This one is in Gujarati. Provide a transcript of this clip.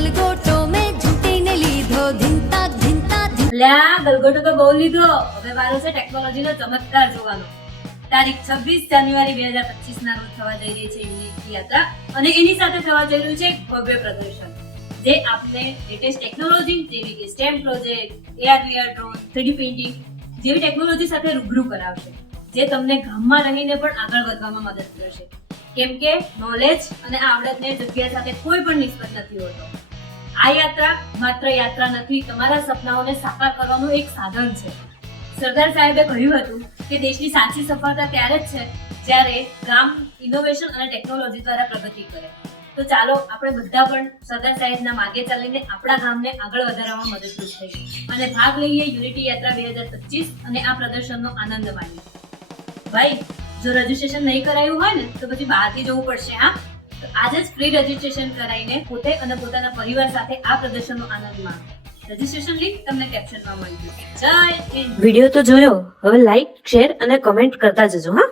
गलगोटो में झूठीने लीधो धिंता धिंता લ્યા ગલગોટો તો બહુ લીધો, હવે વારો છે ટેકનોલોજીનો ચમત્કાર જોવાનો। તારીખ 26 જાન્યુઆરી 2025 ના રોજ થવા જઈ રહી છે યુનિટી યાત્રા અને એની સાથે થવા જઈ રહ્યું છે એક ભવ્ય પ્રદર્શન જે આપને લેટેસ્ટ ટેકનોલોજી જેવી કે stem project, AR VR drone, 3D printing જેવી ટેકનોલોજી સાથે રૂબરૂ કરાવશે, જે તમને ગામમાં રહીને પણ આગળ વધવામાં મદદ કરશે, કેમ કે નોલેજ અને આવડતને જગ્યા સાથે કોઈ પણ નિસ્બત નથી હોતો। આ યાત્રા માત્ર યાત્રા નથી, તમારા સપનાઓને સાકાર કરવાનું એક સાધન છે। સરદાર સાહેબે કહ્યું હતું કે દેશની સાચી સફળતા ત્યારે જ છે જ્યારે ગામ ઇનોવેશન અને ટેકનોલોજી દ્વારા પ્રગતિ કરે। તો ચાલો આપણે બધા પણ સરદાર સાહેબના માર્ગે ચાલીને આપણા ગામને આગળ વધારવામાં મદદરૂપ થઈએ અને ભાગ લઈએ યુનિટી યાત્રા 2025 અને આ પ્રદર્શનનો આનંદ માણીએ। ભાઈ, જો રજીસ્ટ્રેશન નહીં કરાયું હોય ને તો પછી બહારથી જવું પડશે। હા, તો આજે જ ફ્રી રજીસ્ટ્રેશન કરાવીને પોતે અને પોતાના પરિવાર સાથે આ પ્રદર્શનનો આનંદ માણો। રજીસ્ટ્રેશન લિંક તમને કેપ્શનમાં મળી જશે। જય હિન્દ। વિડીયો તો જોયો, હવે લાઈક, શેર અને કમેન્ટ કરતા જજો હા।